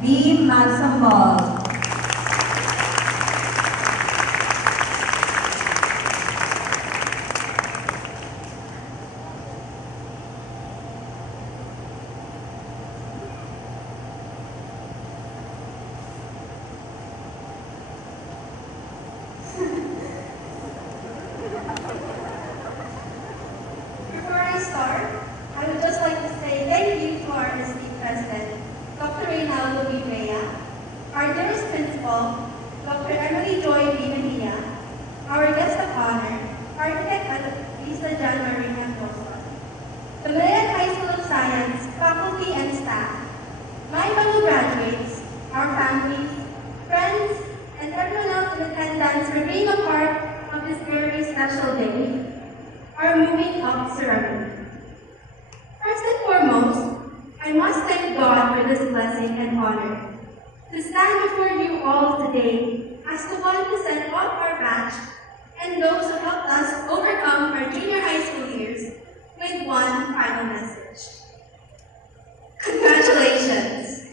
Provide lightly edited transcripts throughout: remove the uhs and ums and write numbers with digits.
B. Magsombol. Before I start, I would just like to say thank you to our esteemed President, Dr. Reynaldo Vivea, our dearest Principal, Dr. Emily Joy Binahia, our guest of honor, Architect Lisa Jan Marie Mendoza, the Malayan High School of Science, faculty and staff, my fellow graduates, our families, friends, and everyone else in attendance for being a part of this very special day, our moving up ceremony. First and foremost, I must thank God for this blessing and honor to stand before you all today as the 1% of our batch and those who helped us overcome our junior high school years with one final message. Congratulations!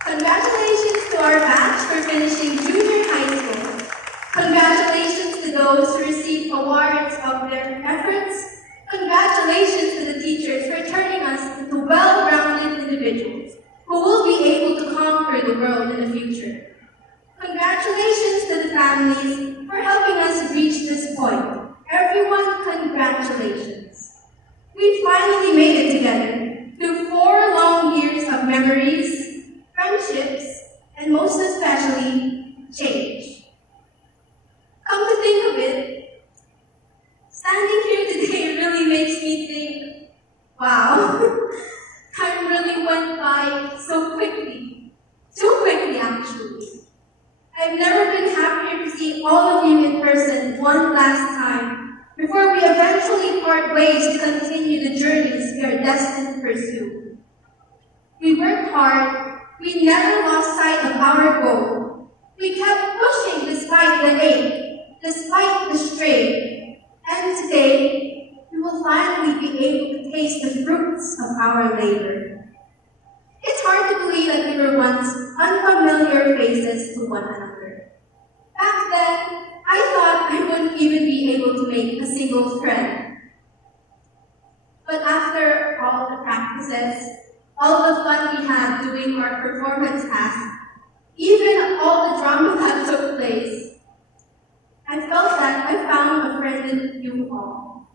Congratulations to our batch for finishing junior high school. Congratulations to those who received awards of their efforts. Congratulations to the teachers for turning us into well-rounded individuals who will be able to conquer the world in the future. Congratulations to the families for helping us reach this point. Everyone, congratulations. We finally made it together through 4 long years of memories, friendships, and most especially, change. Come to think of it, standing here today really makes me think, wow, time really went by so quickly. Too quickly, actually. I've never been happier to see all of you in person one last time before we eventually part ways to continue the journeys we are destined to pursue. We worked hard. We never lost sight of our goal. We kept pushing despite the ache, despite the strain. And today, we will finally be able to taste the fruits of our labor. It's hard to believe that we were once unfamiliar faces to one another. Back then, I thought I wouldn't even be able to make a single friend. But after all the practices, all the fun we had doing our performance tasks, even all the drama that took place, I felt that I found a friend in you all.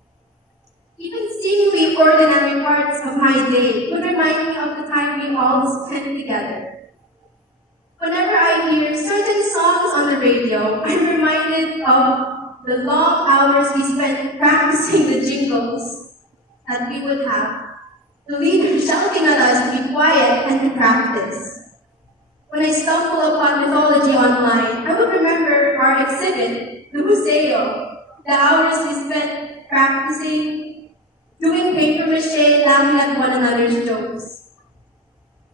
Even seemingly ordinary parts of my day would remind me of the time we all spent together. Whenever I hear certain songs on the radio, I'm reminded of the long hours we spent practicing the jingles that we would have, the leader shouting at us to be quiet and to practice. When I stumble upon mythology online, I would remember our exhibit, the Museo, the hours we spent practicing, doing paper mache, laughing at one another's jokes.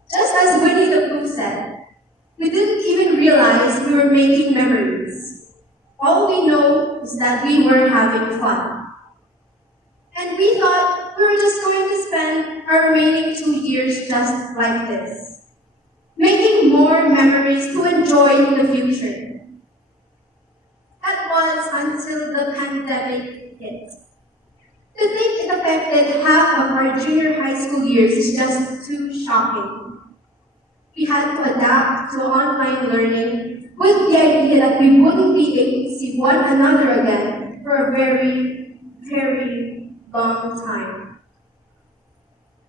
Just as Winnie the Pooh said, we didn't even realize we were making memories. All we know is that we were having fun. And we thought we were just going to spend our remaining 2 years just like this, making more memories to enjoy in the future. That was until the pandemic hit. To think it affected half of our junior high school years is just too shocking. We had to adapt to online learning with the idea that we wouldn't be able to see one another again for a very, very long time.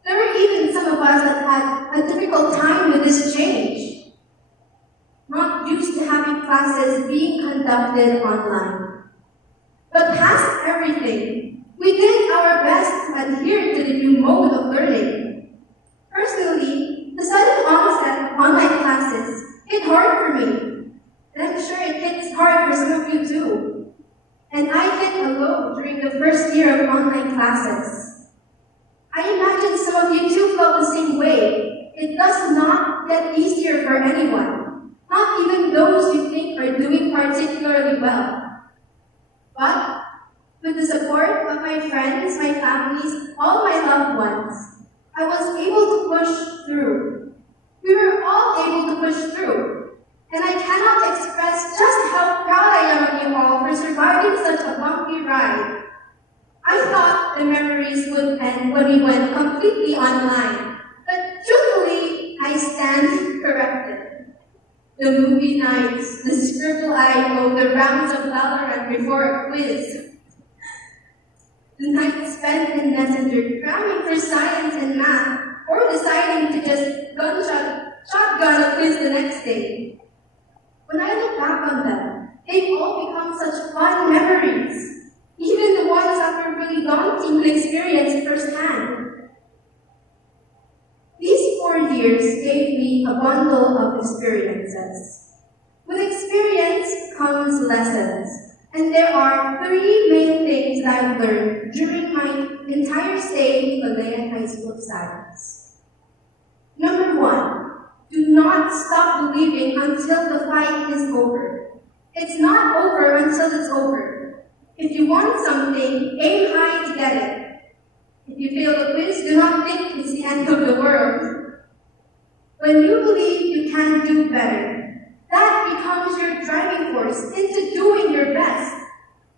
There were even some of us that had a difficult time with this change, not used to having classes being conducted online. But past everything, we did our best to adhere to the new mode of learning. Personally, the sudden onset of online classes hit hard for me, and I'm sure it hits hard for some of you too. And I hit a low during the first year of online classes. I imagine some of you too felt the same way. It does not get easier for anyone, not even those you think are doing particularly well. But with the support of my friends, my families, all my loved ones, I was able to push through. We were all able to push true. And I cannot express just how proud I am of you all for surviving such a bumpy ride. I thought the memories would end when we went completely online, but truthfully, I stand corrected. The movie nights, the scribble IO, the rounds of Valorant before a quiz, the nights spent in Messenger cramming for science and math, or deciding to just shotgun a quiz the next day. When I look back on them, they've all become such fun memories, even the ones that were really daunting to experience firsthand. These 4 years gave me a bundle of experiences. With experience comes lessons, and there are 3 main things that I've learned during my entire stay in Malayan High School of Science. Number 1, do not stop believing until the fight is over. It's not over until it's over. If you want something, aim high to get it. If you fail the quiz, do not think it's the end of the world. When you believe you can do better, that becomes your driving force into doing your best.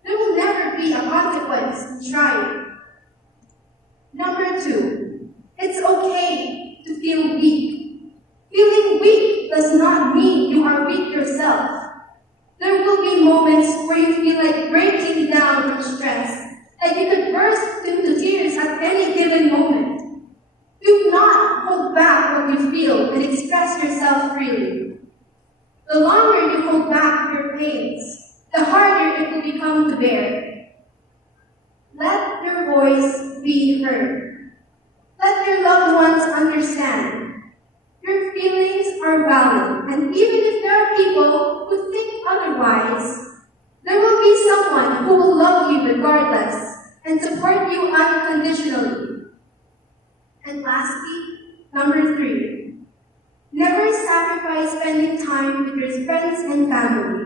There will never be a consequence to trying. Number 2, it's okay to feel weak. Feeling weak does not mean you are weak yourself. There will be moments where you feel like breaking down from stress, like you could burst into tears at any given moment. Do not hold back what you feel and express yourself freely. The longer you hold back your pains, the harder it will become to bear. Let your voice be heard. Let your loved ones understand. Your feelings are valid, and even if there are people who think otherwise, there will be someone who will love you regardless and support you unconditionally. And lastly, number 3, never sacrifice spending time with your friends and family.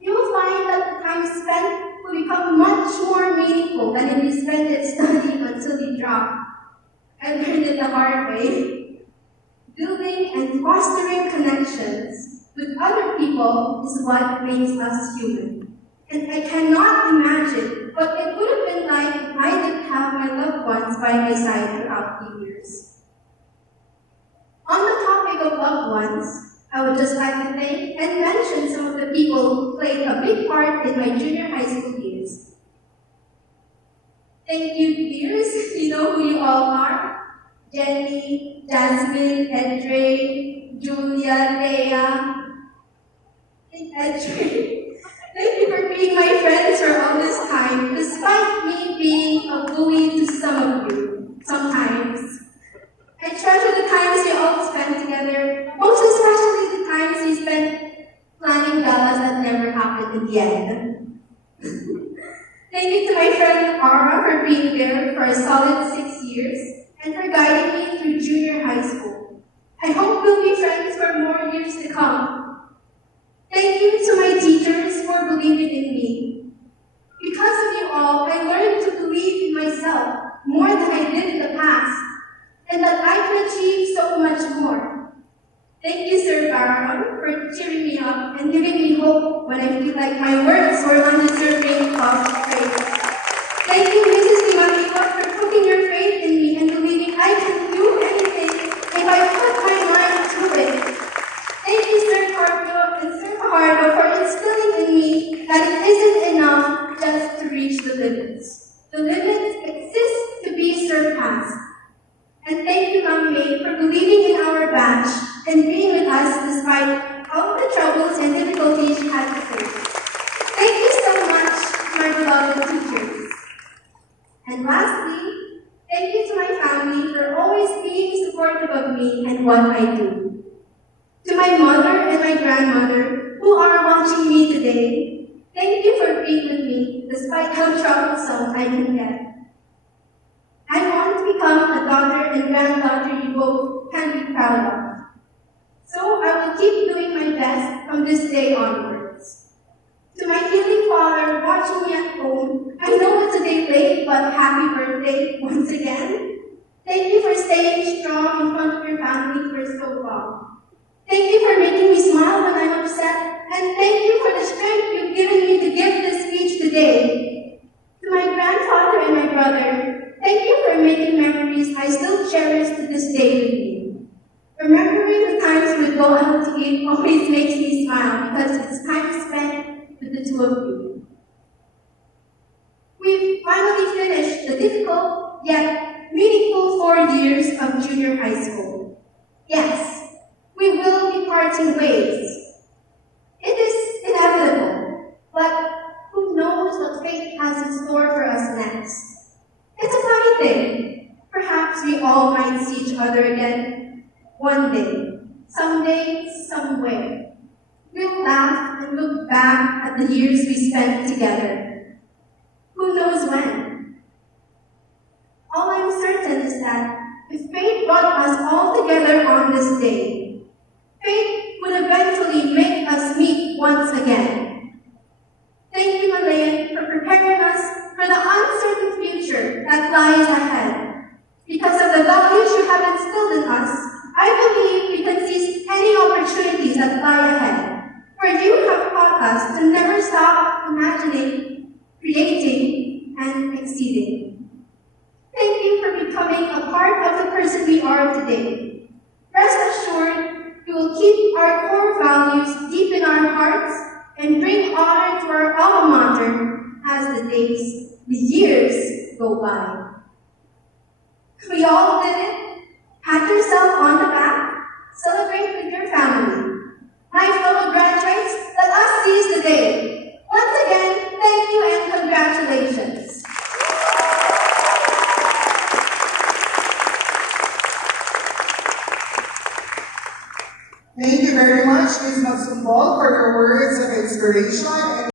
You will find that the time spent will become much more meaningful than if you spend it studying until you drop. I learned it the hard way. Building and fostering connections with other people is what makes us human. And I cannot imagine what it would have been like if I didn't have my loved ones by my side throughout the years. On the topic of loved ones, I would just like to thank and mention some of the people who played a big part in my junior high school years. Thank you, dears. You know who you all are. Jenny, Jasmine, Edre, Julia, Leah, and Edre. Thank you for being my friends for all this time, despite me being a bully to some of you, sometimes. I treasure the times we all spent together, most especially the times we spent planning galas that never happened in the end. Thank you to my friend Aura for being there for a solid 6 years, and for guiding me through junior high school. I hope we'll be friends for more years to come. Thank you to my teachers for believing in me. Because of you all, I learned to believe in myself more than I did in the past, and that I can achieve so much more. Thank you, Sir Baron, for cheering me up and giving me hope when I feel like my words were undeserving of praise. Thank you, Mrs. Mapua, for putting your faith in me and believing I can do anything if I put my mind to it. Thank you, Sir Carpio and Sir Fajardo, for instilling in me that it isn't enough just to reach the limits. The limits exist to be surpassed. And thank you, Ma'am May, for believing in our batch and being with us despite all the troubles and difficulties she had to face. Thank you so much, my beloved teachers. And lastly, thank you to my family for always being supportive of me and what I do. To my mother and my grandmother, who are watching me today, thank you for being with me despite how troublesome I can get. I want to become a daughter and granddaughter you both can be proud of. So I will keep doing my best from this day onwards. To my healing father watching me at home, I know it's a day late, but happy birthday once again. Thank you for staying strong in front of your family for so long. Thank you for making me smile when I'm upset, and thank you for the strength you've given me to give this speech today. To my grandfather and my brother, thank you for making memories I still cherish to this day with you. Remembering the times we go out to eat always makes me smile because it's time spent with the two of you. We've finally finished the difficult yet meaningful 4 years of junior high school. Yes, we will be parting ways. It is inevitable, but who knows what fate has in store for us next? It's a funny thing. Perhaps we all might see each other again one day, someday, somewhere. We'll laugh and look back at the years we spent together. Who knows when? All I'm certain is that if fate brought us all together on this day, fate would eventually make us meet once again. Thank you, Malayan, for preparing us for the uncertain future that lies ahead. Because of the values you have instilled in us, I believe we can seize any opportunities that lie ahead. For you have taught us to never stop imagining, creating, and exceeding. Thank you for becoming a part of the person we are today. Rest assured, we will keep our core values deep in our hearts and bring honor to our alma mater as the days, the years go by. We all did it. Pat yourself on the back. Celebrate with your family. My fellow graduates, let us seize the day. Once again, thank you and congratulations. Thank you very much, Ms. Magsombol, for your words of inspiration.